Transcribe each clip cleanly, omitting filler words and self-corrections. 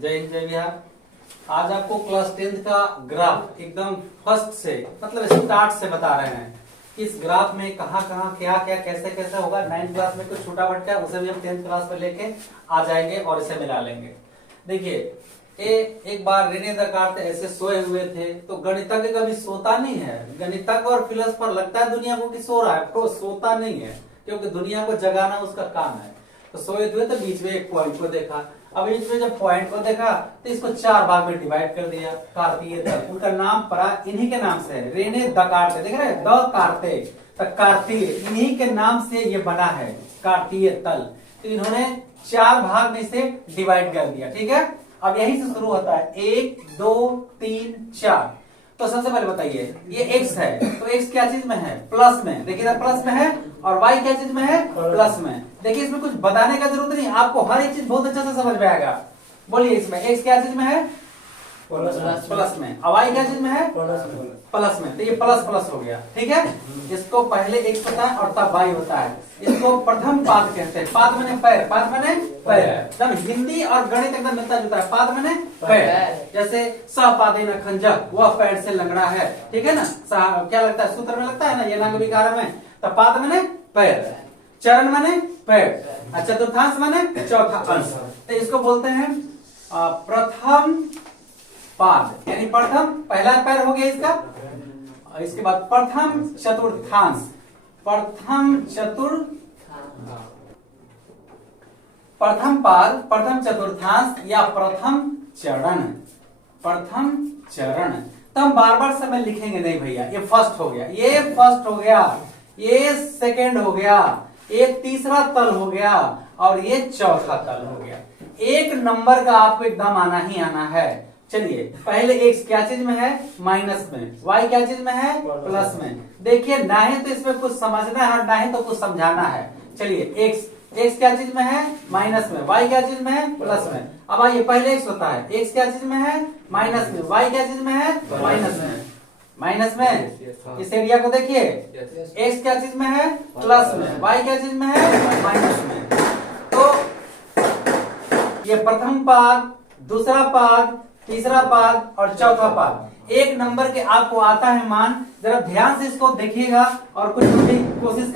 जय हिंद जय बिहार। आज आपको क्लास 10th का ग्राफ एकदम फर्स्ट से मतलब स्टार्ट से बता रहे हैं कि इस ग्राफ में कहाँ कहाँ क्या क्या कैसे कैसे होगा। 9th क्लास में कुछ छूटा भटका उसे भी हम 10th क्लास में लेके आ जाएंगे और इसे मिला लेंगे। देखिए एक बार रेने दकार्त ऐसे सोए हुए थे, तो गणितज्ञ कभी सोता नहीं है। गणितज्ञ और फिलोसफर लगता है दुनिया को कि सो रहा है, तो सोता नहीं है क्योंकि दुनिया को जगाना उसका काम है। तो सोए हुए तो बीच में एक पॉइंट को देखा। अब बीच में जब पॉइंट को देखा तो इसको 4 भाग में डिवाइड कर दिया। कार्तीय तल, उनका नाम पड़ा इन्हीं के नाम से है, रेने दकार्ते। देख रहे हैं द कार्ते, तो कार्तीय इन्हीं के नाम से ये बना है कार्तीय तल। तो इन्होंने 4 भाग में से डिवाइड कर दिया। ठीक है, अब यहीं से शुरू होता है 1 2 3 4। तो सबसे पहले बताइए ये x है, तो x क्या चीज में है? प्लस में। देखिए प्लस में है। और y क्या चीज में है? प्लस में। देखिए इसमें कुछ बताने का जरूरत नहीं, आपको हर एक चीज बहुत अच्छे से समझ में आएगा। बोलिए इसमें x क्या चीज में है? प्लस में। और y क्या चीज में है? प्लस में। तो ये प्लस प्लस हो गया। ठीक है, इसको पहले x होता है और तब y होता है। इसको प्रथम पाद कहते हैं। पाद मैंने पैर, पाद मैंने पैर। जब हिंदी और गणित एकदम मिलता जुलता है। पाद मैंने पैर। जैसे सपादे न खंजर, वह पैर से लंगड़ा है। ठीक है ना, क्या लगता है? सूत्र में लगता है ना, ये लंग विकार में। तो पाद मैंने पैर, चरण मैंने पैर, चतुर्थांश मैंने चौथा अंश। तो इसको बोलते हैं प्रथम पाद, यानी प्रथम पहला पैर हो गया इसका। और इसके बाद प्रथम चतुर्थांश, प्रथम प्रथम पाद, प्रथम चतुर्थांश या प्रथम चरण। प्रथम चरण तो हम बार बार समय लिखेंगे नहीं भैया। ये फर्स्ट हो गया, ये फर्स्ट हो गया, ये सेकेंड हो गया, ये तीसरा तल हो गया और ये चौथा तल हो गया। एक नंबर का आपको एकदम आना ही आना है। चलिए पहले x क्या चीज में है? माइनस में। y क्या चीज में है? प्लस में। देखिए ना है तो इसमें कुछ समझना है, ना है तो कुछ समझाना है। चलिए x क्या चीज में है? माइनस में। y क्या चीज में है? प्लस में। अब आइए पहले x होता है, x क्या चीज में है? माइनस में। y क्या चीज में है? माइनस में। माइनस में इस एरिया को देखिए, x क्या चीज में है? प्लस में। y क्या चीज में है? माइनस में। तो ये प्रथम पाद, दूसरा पाद, तीसरा पाद और चौथा पाद। एक नंबर के आपको आता है मान। जरा ध्यान से इसको देखिएगा और कुछ कोशिश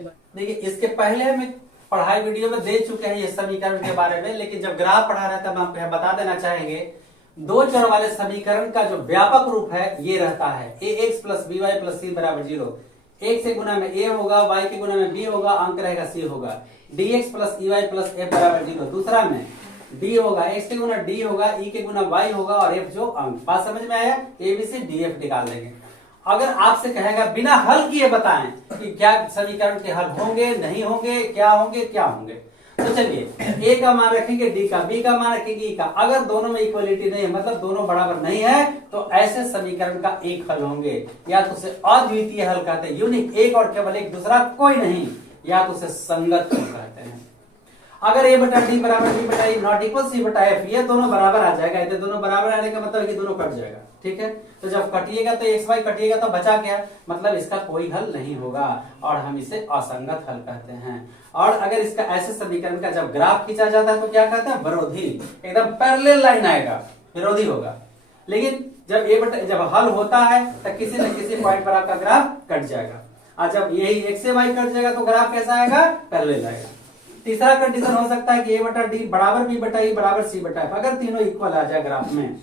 देखिए इसके पहले हम एक पढ़ाई वीडियो में दे चुके हैं ये समीकरण के बारे में, लेकिन जब ग्राफ पढ़ा रहे तब हम आपको बता देना चाहेंगे दो चर वाले समीकरण का जो व्यापक रूप है ये रहता है a x plus b y plus c बराबर 0। एक से गुना में ए होगा, वाई के गुना में बी होगा, अंक रहेगा सी होगा। D X plus E Y plus F बराबर 0। दूसरा में डी होगा, एक्स के गुना डी होगा, ई के गुना वाई होगा और एफ जो अंक। बात समझ में आया? A B C D F निकाल देंगे। अगर आपसे कहेगा बिना हल किए बताएं कि क्या समीकरण के हल होंगे नहीं होंगे, क्या होंगे क्या होंगे, तो चलिए ए का मान रखेंगे, डी का, बी का मान रखेंगे, ई का। अगर दोनों में इक्वलिटी नहीं है, मतलब दोनों बराबर नहीं है, तो ऐसे समीकरण का एक हल होंगे, या तो उसे अद्वितीय हल कहते हैं, यूनिक, एक और केवल एक, दूसरा कोई नहीं, या तो उसे संगत हल कहते हैं। अगर ए बटा डी बराबर बी बटा ई नॉट इक्वल सी बटा एफ, ये दोनों बराबर आ जाएगा, तो दोनों बराबर आने का मतलब कि दोनों कट जाएगा। ठीक है, तो जब कटिएगा तो एक्स वाई कटिएगा तो बचा क्या, मतलब इसका कोई हल नहीं होगा और हम इसे असंगत हल कहते हैं। और अगर इसका ऐसे समीकरण का जब ग्राफ खींचा जाता है तो क्या कहते हैं, विरोधी, एकदम पैरेलल लाइन आएगा, विरोधी होगा। लेकिन जब हल होता है तो किसी न किसी पॉइंट पर आपका ग्राफ कट जाएगा, और जब यही एक्स से वाई कट जाएगा तो ग्राफ कैसा आएगा, पैरेलल आएगा। तीसरा कंडीशन हो सकता है कि ए बटा डी बराबर बी बटा ई बराबर सी बटा एफ, अगर तीनों इक्वल आ जाए ग्राफ में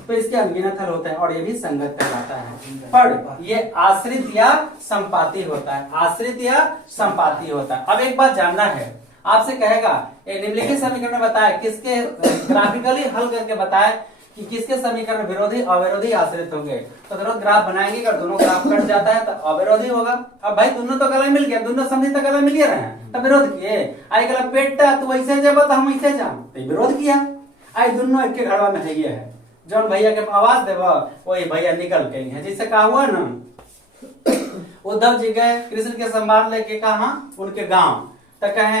तो इसके अनगिनत हल होते हैं और ये भी संगत कहलाता है। पर ये आश्रित या संपाती होता है, आश्रित या संपाती होता है। अब एक बात जानना है, आपसे कहेगा निम्नलिखित समीकरण में बताए, किसके ग्राफिकली हल करके बताए कि किसके समीकरण विरोधी अविरोधी आश्रित होंगे। तो दोनों ग्राफ बनाएंगे, अगर दोनों ग्राफ कट जाता है तो अविरोधी होगा। अब भाई दोनों तो गला मिल गया, दोनों समझे तो गला मिल गया रहे, तब विरोध किए। आई गला पेटा तू ऐसे जब तो हम ऐसे जाम, तो विरोध किया। आई दोनों एक के घड़वा में है है, जौन भैया के आवाज देव वही भैया निकल गई है। जिससे कहा हुआ ना, उद्धव जी गए कृष्ण के संवाद लेके कहा उनके गांव, तो कहे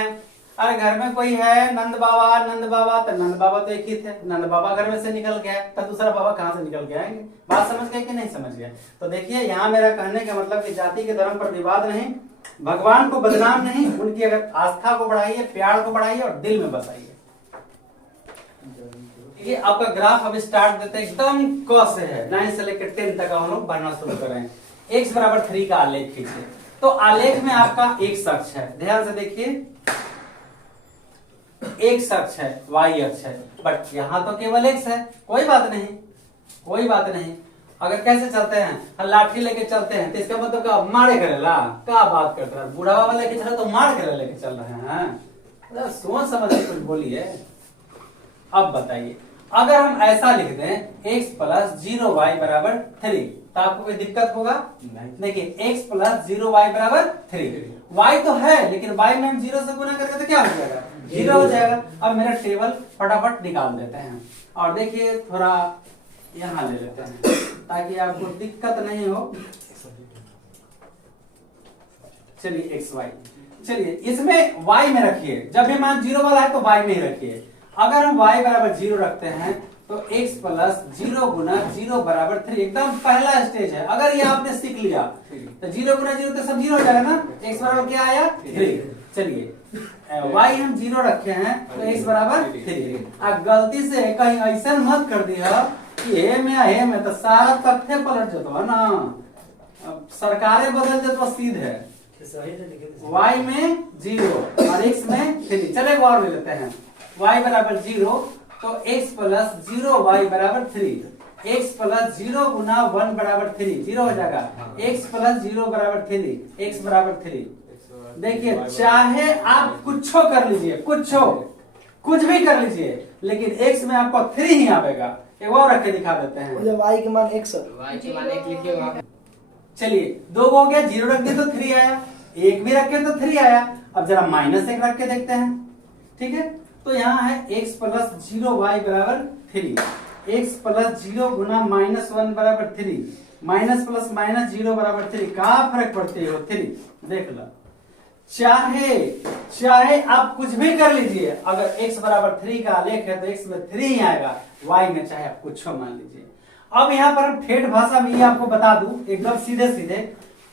अरे घर में कोई है नंद बाबा, नंद बाबा, तो नंद बाबा तो एक ही थे, नंद बाबा घर में से निकल गया, तो दूसरा बाबा कहाँ से निकल के आएंगे। बात समझ गए कि नहीं समझ गए? तो देखिए यहाँ मेरा कहने का मतलब कि जाति के धर्म पर विवाद नहीं, भगवान को बदनाम नहीं, उनकी अगर आस्था को बढ़ाइए, प्यार को बढ़ाइए और दिल में बसाइए। ये आपका ग्राफ अब स्टार्ट देते हैं एकदम क से है, 9 से लेकर 10 तक हम लोग बढ़ना शुरू करें। x बराबर 3 का आलेख खींचे, तो आलेख में आपका एक अक्ष है, ध्यान से देखिए, एक अक्ष है, y अक्ष है, बट यहाँ तो केवल x है। कोई बात नहीं, कोई बात नहीं। अगर कैसे चलते हैं, लाठी लेके चलते हैं तो इसका मतलब क्या, मारे करेला, क्या बात कर रहा है, बूढ़ा बाबा लेके चल रहे तो मार करे लेके चल रहे हैं, सोच समझ के कुछ बोलिए। अब बताइए, अगर हम ऐसा लिख दें x प्लस 0y बराबर 3, तो आपको कोई दिक्कत होगा नहीं। देखिए x प्लस 0y बराबर 3, y तो है लेकिन y में हम 0 से गुना करके तो क्या हो जाएगा, 0 हो जाएगा। अब मेरा टेबल फटाफट निकाल देते हैं और देखिए थोड़ा यहाँ ले लेते हैं ताकि आपको दिक्कत नहीं हो। चलिए एक्स वाई, चलिए इसमें y में रखिए, जब भी मान 0 वाला है तो y में ही रखिए। अगर हम y बराबर 0 रखते हैं तो x प्लस 0 गुना 0 बराबर 3, एकदम पहला स्टेज है। अगर ये आपने सीख लिया तो 0 गुना 0 तो सब 0 हो जाएगा ना, x बराबर क्या आया 3। चलिए y हम 0 रखे हैं तो x बराबर 3। अब गलती से कहीं ऐसा मत कर दिया कि हे में तो सारा तथ्य पलट जाता है ना, अब सरकारें बदल जाए तो सीधे y में 0 और x में 3। चले एक और ले लेते हैं, y बराबर 0 तो x प्लस 0y बराबर 3, x प्लस 0 गुना 1 बराबर 3, 0 हो जाएगा। x प्लस 0 बराबर 3, x बराबर 3। देखिए चाहे आप कुछ कर लीजिए, कुछ भी कर लीजिए, लेकिन x में आपको 3 ही आएगा। एक और रख के दिखा देते हैं, y के मान x, y के मान 1 लिखिए। चलिए 2 हो गया, 0 रख दिए तो 3 आया, 1 भी रखे तो 3 आया। अब जरा -1 रख के देखते हैं, ठीक है। तो यहाँ है x प्लस 0y बराबर 3, x प्लस 0 गुना -1 बराबर 3, माइनस प्लस माइनस 0 बराबर 3, कहाँ फर्क पड़ती है 3, देख लो। चाहे आप कुछ भी कर लीजिए, अगर x बराबर 3 का आलेख है तो x में 3 ही आएगा, y में चाहे आप कुछ मान लीजिए। अब यहाँ पर हम ठेठ भाषा में ये आपको बता दूं एकदम सीधे सीधे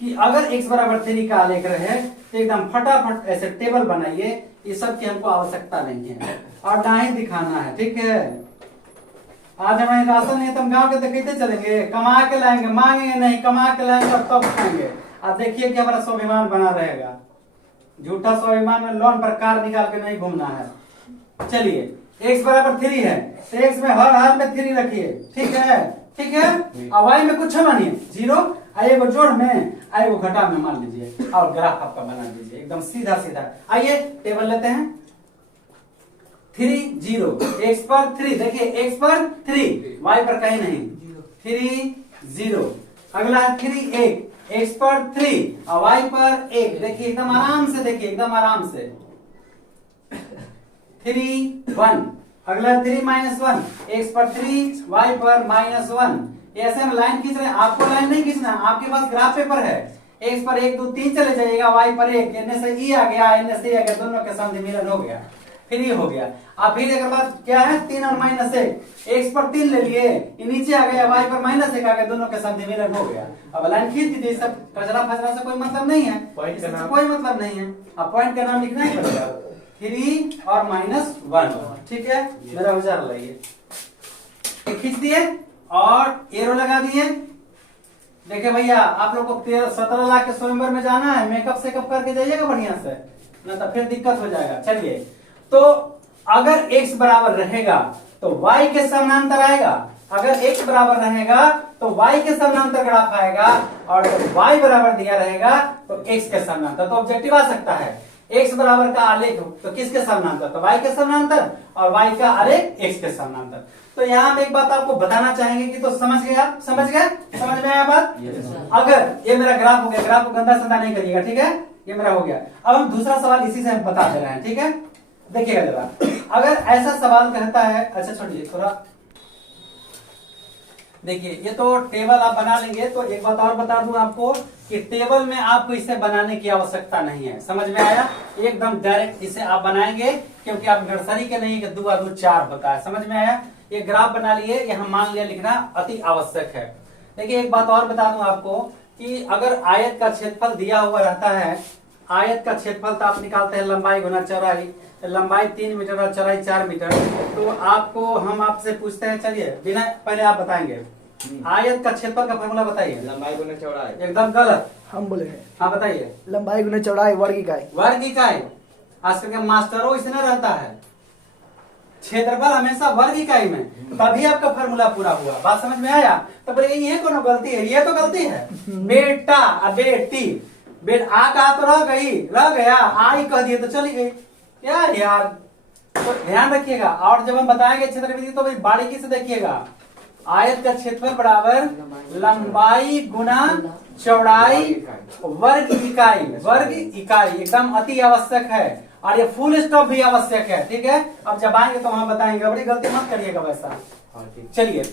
कि अगर x बराबर 3 का आलेख रहे तो एकदम फटाफट ऐसे टेबल बनाइए, ये सब की हमको आवश्यकता नहीं है और ना ही दिखाना है, ठीक है। आज हमारे राशन नहीं तो हम गाँव के तो कहते चलेंगे, कमा के लाएंगे, मांगेंगे नहीं, कमा के लाएंगे और तब खाएंगे। आप देखिए कि हमारा स्वाभिमान बना रहेगा, झूठा स्वाभिमान में लोन पर कार निकाल के नहीं घूमना है। चलिए x बराबर 3 है तो x में हर हाल में 3 रखिए, ठीक है, ठीक है। और y में कुछ मानिए 0, आइए वो जोड़ में आइए वो घटा में मान लीजिए और ग्राफ आपका बना दीजिए एकदम सीधा सीधा। आइए टेबल लेते हैं 3 0, x पर 3, देखिए x पर 3, y पर कहीं नहीं, 3 0। अगला है 3 1, x पर 3 और y पर 1, देखिए एकदम आराम से, देखिए एकदम आराम से 3 1। अगला 3 -1, x पर 3 y पर -1। ऐसे हम लाइन खींच रहे हैं, आपको लाइन नहीं खींचना, आपके पास ग्राफ पेपर है। x पर 1 2 3 चले जाइएगा, y पर 1, एन से ई आ गया, एन से आ गया, दोनों के सामने मिलन हो गया, फ्री हो गया। अब फिर एक बात क्या है 3 और -1, x पर 3 ले लिए, ये नीचे आ गया, y पर -1 आ गया, दोनों के सामने मिलन हो गया। अब लाइन खींच दीजिए, सब कचरा फचरा से कोई मतलब नहीं है, पॉइंट का नाम कोई मतलब नहीं है। अब पॉइंट का नाम लिखना ही पड़ेगा 3 और -1, ठीक है। मेरा विचार लाइए, खींच दिए और एरो लगा दिए। देखिए भैया आप लोग को 17 लाख के स्वयंवर में जाना है, मेकअप सेकअप करके जाइएगा बढ़िया से, ना तो फिर दिक्कत हो जाएगा। चलिए तो अगर x बराबर रहेगा तो y के समानांतर आएगा, अगर x बराबर रहेगा तो y के समानांतर ग्राफ आएगा, और अगर y बराबर दिया रहेगा तो x के समानांतर। तो ऑब्जेक्टिव आ सकता है x बराबर का आलेख तो किसके समानांतर, तो y के समानांतर, और y का आलेख x के समानांतर। तो यहाँ हम एक बात आपको बताना चाहेंगे कि, तो समझ गए आप, समझ गए, समझ में आया बात। अगर ये मेरा ग्राफ हो गया, ग्राफ को गंदा संदा नहीं करिएगा, ठीक है, ये मेरा हो गया। अब हम दूसरा सवाल इसी से हम बता दे रहे हैं, ठीक है। देखिएगा जरा, अगर ऐसा सवाल कहता है, अच्छा छोड़िए थोड़ा, देखिए ये तो टेबल आप बना लेंगे। तो एक बात और बता दूं आपको कि टेबल में आपको इसे बनाने की आवश्यकता नहीं है, समझ में आया, एकदम डायरेक्ट इसे आप बनाएंगे, क्योंकि आप नर्सरी के नहीं कि 2 और 2 4 होता है, समझ में आया। ये ग्राफ बना लिए, यहाँ मान लिया, लिखना अति आवश्यक है। देखिए एक बात और बता दूं आपको कि अगर आयत का क्षेत्रफल दिया हुआ रहता है, आयत का क्षेत्रफल तो आप निकालते हैं लंबाई गुना चौड़ाई, लंबाई 3 मीटर और चौड़ाई 4 मीटर। तो आपको हम आपसे पूछते हैं, चलिए बिना पहले आप बताएंगे आयत का क्षेत्रफल का फॉर्मूला बताइए। लंबाई गुना चौड़ाई, एकदम गलत, हम बोले हैं हाँ बताइए। लंबाई गुना चौड़ाई वर्ग इकाई। वर्ग इकाई, आजकल के मास्टरों इसमें रहता है, क्षेत्रफल हमेशा वर्ग इकाई में, तभी आपका फॉर्मूला पूरा हुआ। बात समझ में आया। तो बोले ये कौन गलती है, ये तो गलती है। बेटा बेटी, बेट आ कहा तो रह गई, रह गया, आई कह दिए तो चली गई, क्या यार। तो ध्यान रखिएगा, और जब हम बताएंगे क्षेत्र विधि तो भाई बारीकी से देखिएगा। आयत का क्षेत्रफल बराबर लंबाई गुना चौड़ाई वर्ग इकाई, वर्ग इकाई एकदम अति आवश्यक है, और ये फुल स्टॉप भी आवश्यक है, ठीक है। अब जब आएंगे तो वहां बताएंगे, बड़ी गलती मत करिएगा वैसा। चलिए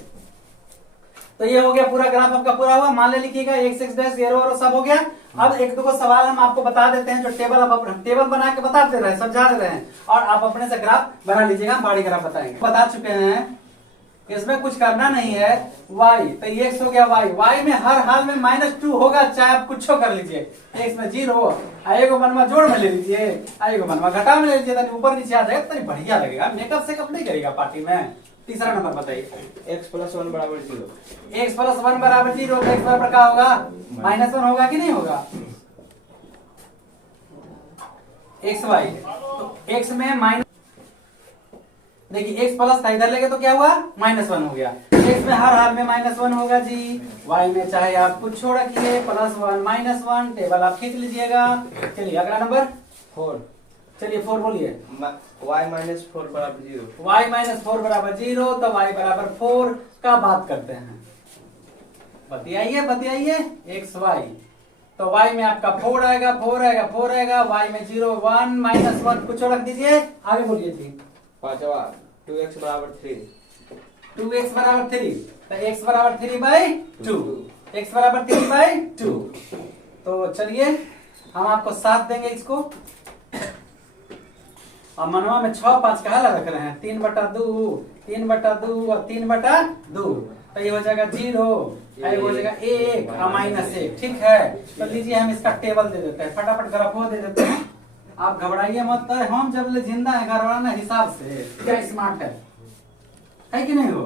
तो ये हो गया पूरा ग्राफ आपका पूरा हुआ, मान ले लिखिएगा x डैश एरो और सब हो गया। अब एक दो सवाल हम आपको बता देते हैं, जो टेबल आप टेबल बना के बता दे रहे हैं, समझा दे रहे हैं, और आप अपने से ग्राफ बना लीजिएगा, बाड़ी ग्राफ बताएंगे। बता चुके हैं, इसमें कुछ करना नहीं है। y तो x हो गया, y में हर हाल में -2 होगा, चाहे आप कुछ कर लीजिए। x में 0, आएगो मनवा जोड़ में ले लीजिए, आएगो मनवा घटा में ले लीजिए, ताकि ऊपर नीचे आ जाएगा, तो बढ़िया लगेगा। मेकअप सेकअप नहीं करेगा पार्टी में। तीसरा नंबर बताइए, x + 1 = 0। x + 1 = 0, तो x बराबर क्या होगा, -1 होगा कि नहीं होगा, x y। तो x में माइनस, देखिए x प्लस था, इधर लेके तो क्या हुआ, -1 हो गया। x में हर हाल में -1 होगा जी, y में चाहे आप कुछ छोड़ रखिए, +1 -1, टेबल आप खींच लीजिएगा। चलिए अगला नंबर 4, चलिए 4 बोलिए। y - 4 = 0। y - 4 = 0, तो y = 4 का बात करते हैं। बताइए बताइए x y, तो y में आपका 4 आएगा, 4 आएगा, 4 आएगा, y में 0 1 -1 कुछ रख दीजिए, आगे बोलिए जी। पांचवा 2x = 3। 2x = 3, तो x = 3/2, x = 3/2। तो चलिए हम आपको 7 देंगे इसको, और मनवा में 6 5 कहा रख रहे हैं, 3/2, 3/2 और 3/2, तो ये हो जाएगा 0, ये हो जाएगा 1 और -1, ठीक है। तो लीजिए हम इसका टेबल दे देते हैं, फटाफट ग्राफ दे देते हैं, आप घबराइए मत। हम जब ले जिंदा है घरवाना हिसाब से, क्या स्मार्ट है कि नहीं हो।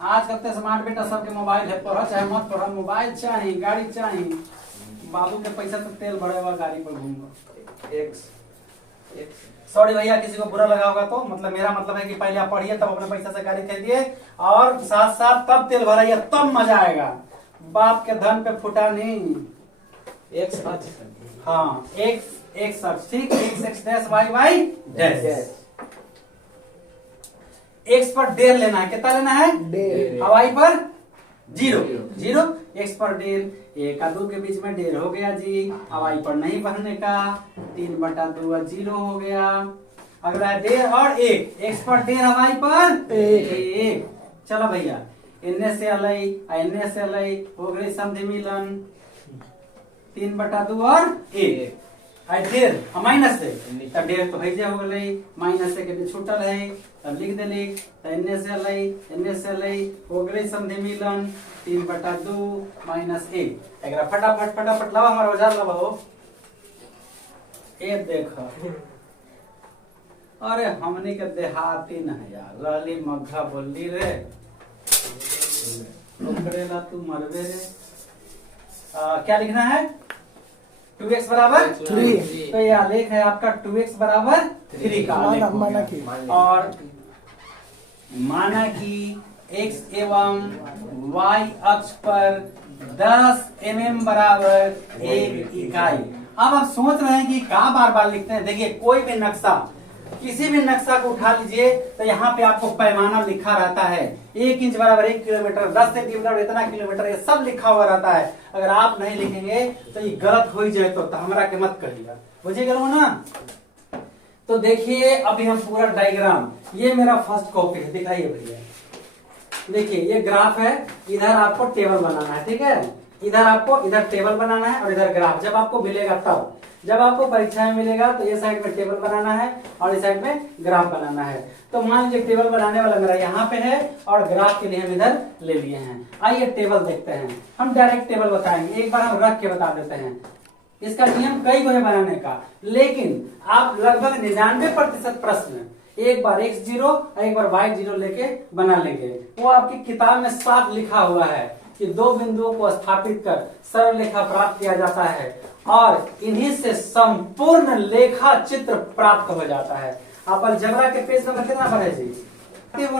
आज कल तो स्मार्ट बेटा सबके मोबाइल है, पढ़ो चाहे मत पढ़ो, मोबाइल चाहिए, गाड़ी चाहिए, बाबू के पैसा से तेल भरे हुआ गाड़ी पर घूमूंगा। एक्स एक्स सॉरी भैया, किसी को बुरा लगा होगा तो, मतलब मेरा मतलब है कि पहले आप पढ़िए तब अपने पैसा से गाड़ी खरीदिए और साथ साथ तब तेल भराइए, तब मजा आएगा। बाप के धन पे फुटा नहीं। एक्स अक्ष हाँ, एक्स अक्ष, ठीक, X dash Y dash. X पर डेढ़ लेना है, कितना लेना है? डेढ़। और वाई पर जीरो। जीरो एक्स पर डेढ़, 1 और 2 के बीच में डेढ़ हो गया जी। अब वाई पर नहीं बढ़ने का, 3/2 जीरो हो गया। अगला है डेढ़ और 1, एक्स पर डेढ़ और वाई पर एक। चलो भैया, इनने से अलई इनने से अलई हो गई समधि मिलन, 3/2 और 1 डेढ़ माइनस से, तब डेढ़ तो है हो गई, माइनस से के छूटल है, तब लिख देली, इनने से अलई हो गई समधि मिलन, 3/2 - 1। एकरा फटाफट लावा, हमारा औजार लावा हो। ए देखो, अरे हमनी के देहाती न है यार, लाली मग्घा बोली रे, करेला तू मरवे रे। क्या लिखना है? 2x बराबर 3। तो ये आलेख है आपका 2x बराबर 3 का आलेख हो माना गया। कि और माना कि x एवं y अक्ष पर 10 mm बराबर 1 इकाई। अब आप सोच रहे हैं कि कहाँ बार बार लिखते हैं। देखिए, कोई भी नक्शा, किसी भी नक्शा को उठा लीजिए तो यहाँ पे आपको पैमाना लिखा रहता है। 1 इंच बराबर 1 किलोमीटर, 10 सेंटीमीटर इतना किलोमीटर, ये सब लिखा हुआ रहता है। अगर आप नहीं लिखेंगे तो ये गलत हो जाए तो हमरा के मत कहिएगा, बुझे गए ना। तो देखिए अभी हम पूरा डायग्राम, ये मेरा फर्स्ट कॉपी है, दिखाइए भैया। देखिए ये ग्राफ है, इधर आपको टेबल बनाना है, ठीक है। इधर आपको इधर टेबल बनाना है और इधर ग्राफ। जब आपको मिलेगा तब, जब आपको परीक्षा में मिलेगा तो ये साइड में टेबल बनाना है और इस साइड में ग्राफ बनाना है। तो मान लीजिए टेबल बनाने वाला मेरा यहाँ पे है और ग्राफ के लिए हम इधर ले लिए हैं। आइए टेबल देखते हैं, हम डायरेक्ट टेबल बताएंगे, एक बार हम रख के बता देते हैं। इसका नियम कई गो है बनाने का, लेकिन आप लगभग 99% प्रश्न एक बार x0 और एक बार y0 लेके बना लेंगे। वो आपकी किताब में साफ लिखा हुआ है कि 2 बिंदुओं को स्थापित कर सरल रेखा प्राप्त किया जाता है और इन्हीं से संपूर्ण लेखा चित्र प्राप्त हो जाता है। आप अलजेब्रा के पेज नंबर कितना पर है जी?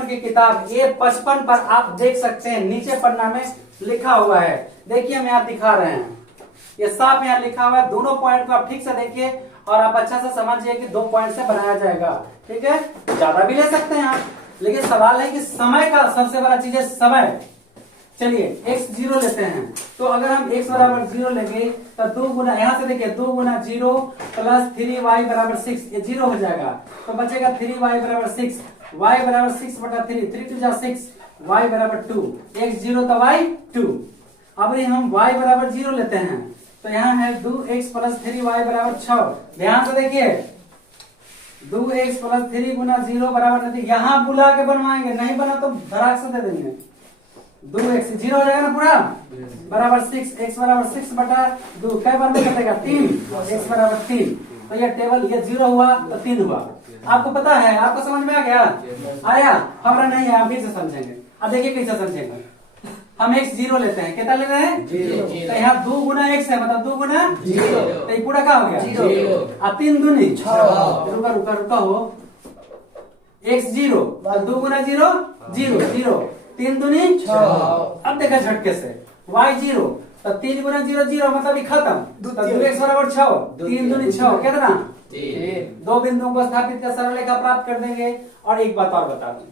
की किताब A55 पर आप देख सकते हैं, नीचे पन्ना में लिखा हुआ है। देखिए हम यहाँ दिखा रहे हैं, ये साफ यहाँ लिखा हुआ है। दोनों पॉइंट को आप ठीक से देखिए और आप अच्छा से समझिए कि 2 पॉइंट से बनाया जाएगा, ठीक है। ज्यादा भी ले सकते हैं आप, लेकिन सवाल है कि समय का सबसे बड़ा चीज है समय। चलिए x0 लेते हैं, तो अगर हम x बराबर 0 लेंगे तो 2 गुना, यहाँ से देखिए 2 गुना 0 प्लस 3y बराबर 6, ये 0 हो जाएगा। तो बचेगा 3y बराबर 6, y बराबर 6/3, 3 2 जा 6, y बराबर 2, x0 तो y 2। अब हम y बराबर 0 लेते हैं, तो यहाँ है 2x प्लस 3y बराबर 6। ध्यान से देखिए, 2x प्लस 3 गुना 0 बराबर नहीं, यहाँ बुला के बनवाएंगे, नहीं बना तो धड़ाक से दे देंगे। 2x 0 हो जाएगा ना पूरा, बराबर 6, x बराबर 6/2, कई बार में कटेगा 3, x बराबर 3। तो ये टेबल, ये 0 हुआ तो 3 हुआ। आपको पता है, आपको समझ में आ गया? आया? हमारा नहीं आया, फिर से समझेंगे। अब देखिए कैसे समझेंगे। हम x0 लेते हैं, कितना ले रहे हैं? 0। तो यहाँ 2 गुना x है, मतलब 2 गुना 0, तो ये पूरा क्या हो गया? 0। अब 3 दूनी 6, रुका हो, x0 और 2 गुना 0 0, 3 दूनी 6। अब देखा झटके से y0, तो 3 गुना 0 0, मतलब ये खत्म। तो 2x बराबर 6, 3 दूनी 6, कितना? 2 बिंदुओं को स्थापित कर सरल रेखा प्राप्त कर देंगे। और एक बात और बता दूं,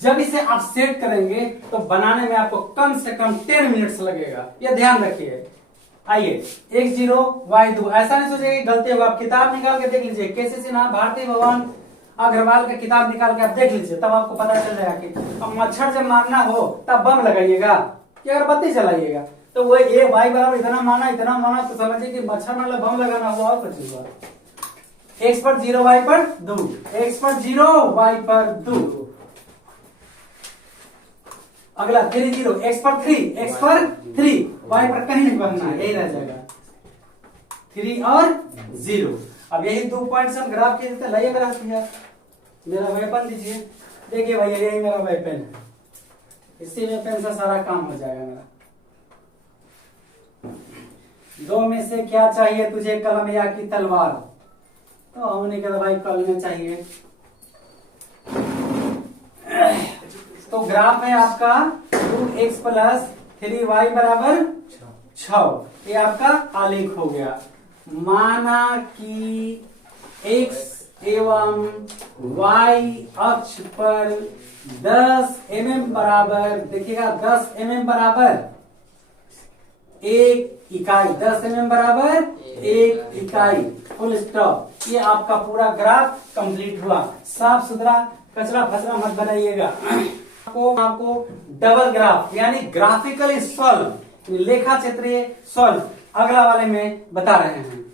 जब इसे आप सेट करेंगे तो बनाने में आपको कम से कम 10 मिनट्स लगेगा, ये ध्यान रखिए। आइए x0 y2, ऐसा नहीं सोचिए गलती होगा। आप किताब निकाल के देख लीजिए, केसी सिन्हा, भारती भवन अग्रवाल का किताब निकाल के आप देख लीजिए, तब आपको पता चल जाएगा कि अब मच्छर जब मारना हो तब बम लगाइएगा कि अगरबत्ती चलाइएगा। तो वो ये y बराबर इतना माना तो समझिए कि मच्छर मतलब बम लगाना हुआ और कुछ हुआ। x पर 0 y पर 2, x पर 0 y पर 2। अगला 3 0, x पर 3, y पर कहीं नहीं बढ़ना है, यही रह जाएगा 3 और 0। अब यही 2 पॉइंट हम ग्राफ के देते। लाइए मेरा वेपन दीजिए, देखिए भैया यही मेरा वेपन है, इसी वेपन से सारा काम हो जाएगा मेरा। दो में से क्या चाहिए तुझे, कलम या की तलवार? तो हमने कहा भाई कलम चाहिए। तो ग्राफ है आपका 2x प्लस 3y बराबर 6। ये आपका आलेख हो गया। माना कि x एवं y अक्ष पर 10 mm बराबर, देखिएगा 10 mm बराबर 1 इकाई, 10 mm बराबर 1 इकाई, फुल स्टॉप। ये आपका पूरा ग्राफ कंप्लीट हुआ। साफ सुथरा, कचरा फचरा मत बनाइएगा। आपको डबल ग्राफ यानी ग्राफिकली सॉल्व, लेखा चित्रीय सॉल्व अगला वाले में बता रहे हैं।